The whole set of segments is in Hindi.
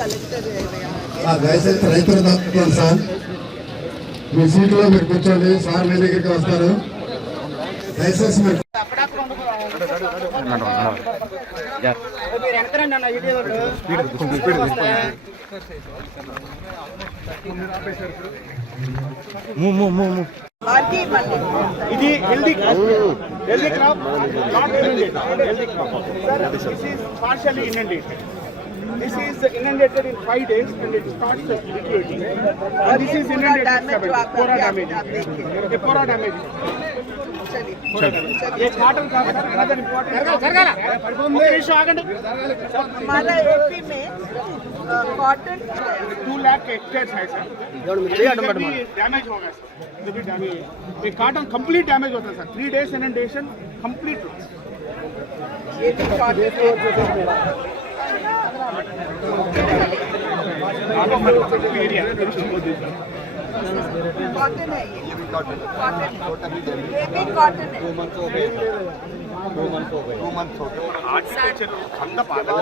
కలెక్టర్ దయచేసి రైతులు తప్పుకోండి సార్, మీ సీట్లో మీరు కూర్చోండి, సార్ మీ దగ్గరికి వస్తారు. దయచేసి మీరు ఇది healthy crop, not healthy crop. Sir, this is partially inundated. This is inundated in 5 days and it starts liquidating. And this is inundated pora damage. Pora damage. ये कॉटन का another important हमारा एपी में कॉटन 2 लाख हेक्टेयर है सर. डैमेज होगा सर, भी डैमेज. ये कॉटन कंप्लीट डैमेज होता है sir. 3 days inundation complete loss. ये भी कॉटन एरिया कॉटन है, ये कॉटन ये भी कॉटन है. 2 months हो गए. आज खंड पादा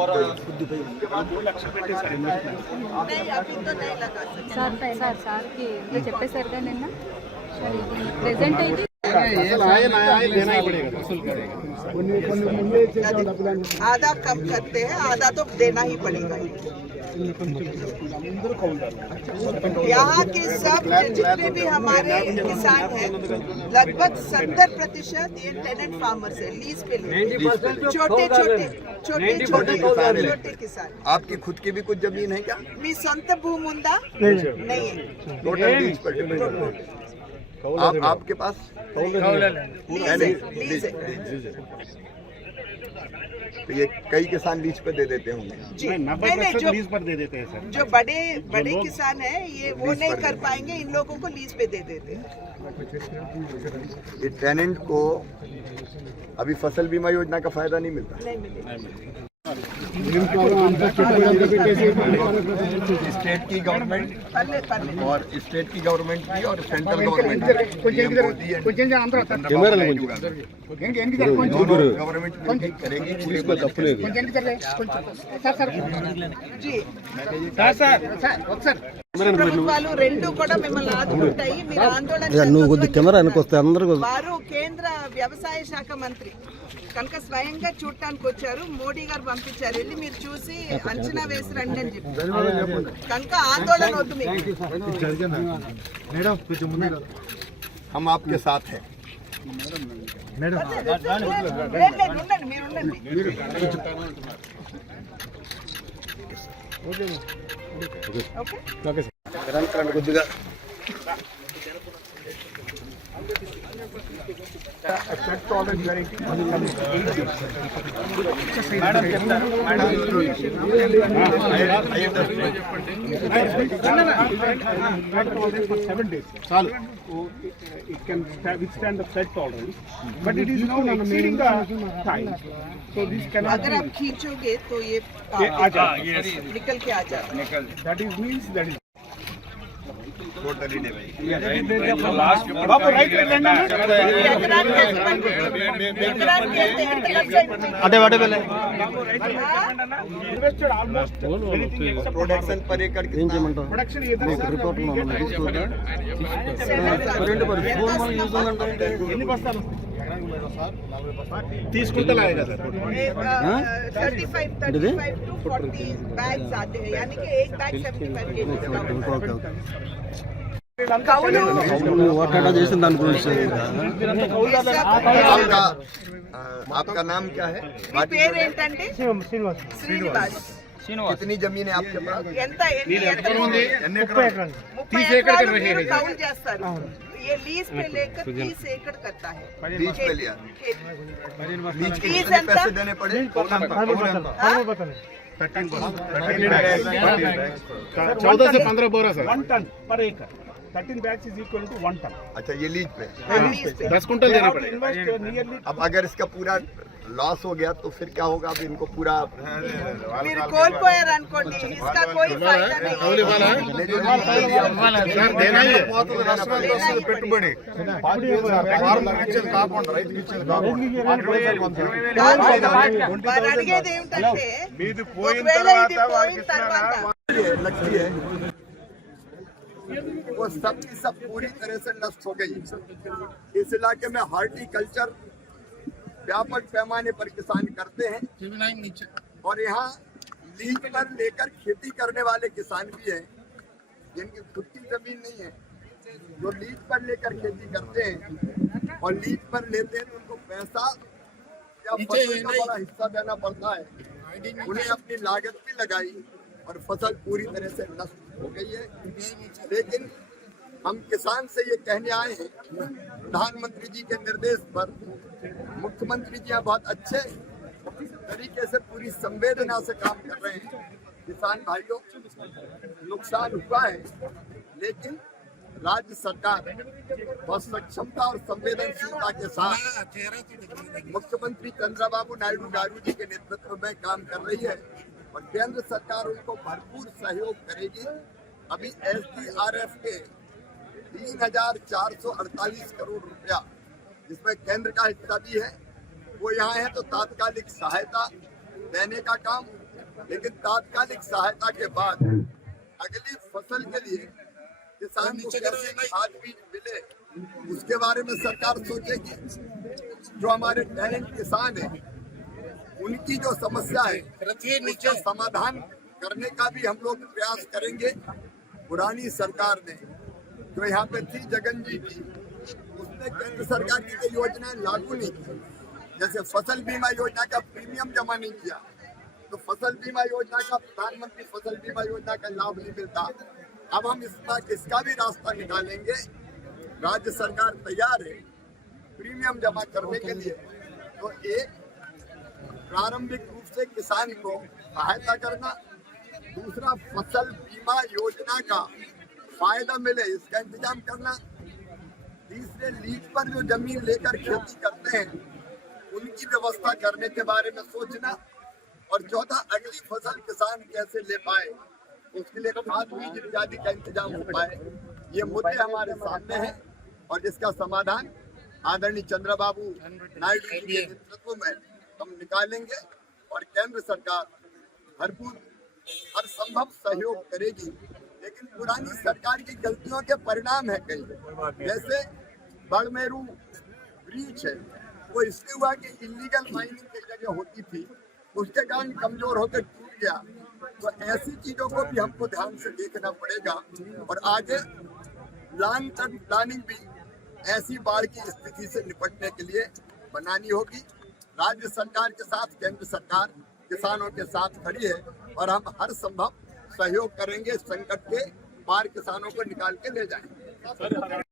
2 లక్షలు పెట్టి సార్ ఇన్వెస్ట్మెంట్. नहीं अभी तो नहीं लगा सकते. సార్ కి చెప్పేసారుగా నిన్న ప్రెజెంట్ అయితే आधा कम करते हैं, आधा तो देना ही पड़ेगा. यहाँ के सब जितने भी हमारे किसान हैं लगभग 70% ये टेनेंट फार्मर्स है, लीज पे छोटे किसान. आपकी खुद की भी कुछ जमीन है क्या? मी संत भूमुंदा नहीं है. टोटल लीज पर डिपेंड. आपके पास लीज है. तो ये कई किसान लीज पर दे देते होंगे. जी नहीं, जो लीज पर दे देते हैं सर. जो बड़े किसान हैं ये वो नहीं कर पाएंगे, इन लोगों को लीज पे दे देते हैं. ये टेनेंट को अभी फसल बीमा योजना का फायदा नहीं मिलता. नहीं मिलेगा. स्टेट की गवर्नमेंट और स्टेट की गवर्नमेंट की और सेंट्रल गवर्नमेंट गवर्नमेंट करेगी. जी ప్రభుత్వాలు రెండు కూడా మిమ్మల్ని ఆదుకుంటాయి. మీరు ఆందోళన వారు కేంద్ర వ్యవసాయ శాఖ మంత్రి కనుక స్వయంగా చూడటానికి వచ్చారు. మోడీ గారు పంపించారు, వెళ్ళి మీరు చూసి అంచనా వేసి రండి అని చెప్పి. కనుక ఆందోళన వద్దు మీకు. हम आपके साथ हैं. ఉండండి, మీరు ఉండండి. ఓకే కొద్దిగా It can withstand the flood tolerance, but it is now exceeding the time. So this cannot. अगर आप खींचोगे तो ये निकल के आ जाएगा. That is means that is. Totally అదే प्रोडक्शन पर एकड़ ప్రొడక్షన్ ఎన్ని బస్తాలు తీసుకుంటలే కదా 35 to 40 बैग्स आते हैं, यानी कि एक बैग 75 kg. आपका नाम क्या है? పేరు ఏంటంటే శ్రీనివాస్. कितनी जमीन है आपके पास? ఎంత కౌలు చేస్తారు. ये लीज पे लेकर 30 एकड़ करता है. लीज पे लिया. लीज के लीज कितने पैसे देने पड़े? 14 से 15 बोरा सर. 1 टन पर एकड़. 13 bags is equal to 1 ton. अच्छा, ये लीज पे 10 कुंटल देना पड़ेगा. अब अगर इसका पूरा लॉस हो गया तो फिर क्या होगा? अब इनको पूरा మీరు కోల్పోయారు అనుకోండి, इसका कोई फायदा नहीं. పెట్టుబడి వారు అడిగేది ఏమిటంటే ఒకవేళ ఇది పోయిన తర్వాత लगती है वो सब की सब पूरी तरह से नष्ट हो गई। इस इलाके में हॉर्टिकल्चर व्यापक पैमाने पर किसान करते हैं और यहाँ लीज पर लेकर खेती करने वाले किसान भी हैं जिनकी खुद की जमीन नहीं है, जो लीज पर लेकर खेती करते हैं और लीज पर लेते हैं तो उनको पैसा या फसल का बड़ा हिस्सा देना पड़ता है। उन्हें अपनी लागत भी लगाई और फसल पूरी तरह से नष्ट हो गई है। लेकिन हम किसान से ये कहने आए हैं, प्रधानमंत्री जी के निर्देश पर मुख्यमंत्री जी बहुत अच्छे तरीके से पूरी संवेदना से काम कर रहे हैं। किसान भाइयों, नुकसान हुआ है, लेकिन राज्य सरकार बहुत सक्षमता और संवेदनशीलता के साथ मुख्यमंत्री चंद्रबाबू नायडू गारू जी के नेतृत्व में काम कर रही है और केंद्र सरकार उनको भरपूर सहयोग करेगी। अभी SDRF के 3,448 करोड़ रुपया, जिसमें केंद्र का हिस्सा भी है, वो यहाँ है तो तात्कालिक सहायता देने का काम। लेकिन तात्कालिक सहायता के बाद अगली फसल के लिए किसान को कैसे खाद बीज मिले, उसके बारे में सरकार सोचेगी। जो हमारे टैलेंट किसान हैं, उनकी जो समस्या है उसका समाधान करने का भी हम लोग प्रयास करेंगे। पुरानी सरकार ने जो यहाँ पे थी, जगन जी की, उसने केंद्र सरकार की कोई योजनाएं लागू नहीं की। जैसे फसल बीमा योजना का प्रीमियम जमा नहीं किया तो फसल बीमा योजना का, प्रधानमंत्री फसल बीमा योजना का लाभ नहीं मिलता। अब हम इसका भी रास्ता निकालेंगे। राज्य सरकार तैयार है प्रीमियम जमा करने के लिए। तो एक प्रारंभिक रूप से किसान को सहायता करना, दूसरा फसल बीमा योजना का फायदा मिले इसका इंतजाम करना, तीसरे लीज पर जो जमीन लेकर खेती करते हैं उनकी व्यवस्था करने के बारे में सोचना, और चौथा अगली फसल किसान कैसे ले पाए, उसके लिए खाद बीज इत्यादि का इंतजाम हो पाए। ये मुद्दे हमारे सामने हैं और जिसका समाधान आदरणीय चंद्रबाबू नायडू जी के नेतृत्व में हम निकालेंगे और केंद्र सरकार भरपूर हर संभव सहयोग करेगी। लेकिन पुरानी सरकार की गलतियों के परिणाम है कई, जैसे बड़मेरू ब्रीच है, वो इसलिए हुआ कि इलीगल माइनिंग कई जगह होती थी, उसके कारण कमजोर होकर टूट गया। तो ऐसी चीजों को भी हमको ध्यान से देखना पड़ेगा और आगे लॉन्ग टर्म प्लानिंग भी ऐसी बाढ़ की स्थिति से निपटने के लिए बनानी होगी। राज्य सरकार के साथ केंद्र सरकार किसानों के साथ खड़ी है और हम हर संभव सहयोग करेंगे, संकट के पार किसानों को निकाल के ले जाएंगे।